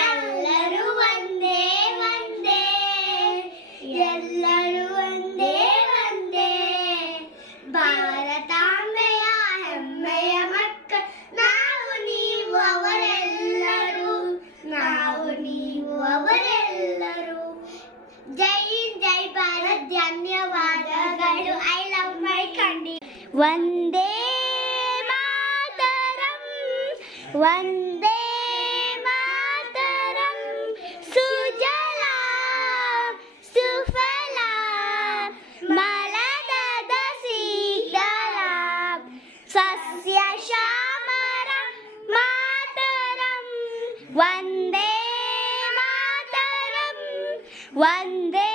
ಎಲ್ಲರೂ ಒಂದೇ ಒಂದೇ, ಎಲ್ಲರೂ ಒಂದೇ ಒಂದೇ. ಭಾರತಾಂಬೆಯ ಹೆಮ್ಮೆಯ ಮಕ್ಕಳು ನಾವು ನೀವು ಅವರೆಲ್ಲರೂ, ನಾವು ನೀವು ಅವರೆಲ್ಲರೂ. ಜೈ ಜೈ ಭಾರತ್, ಧನ್ಯವಾದಗಳು. I love my country. Vande Mataram, Vande Mataram. ಸುಜಲಾಂ ಸುಫಲಾಂ ಮಲಯಜ ಶೀತಲಾಂ ಸಸ್ಯ ಶ್ಯಾಮಲಾಂ ಮಾತರಂ. ವಂದೇ ಮಾತರಂ, ವಂದೇ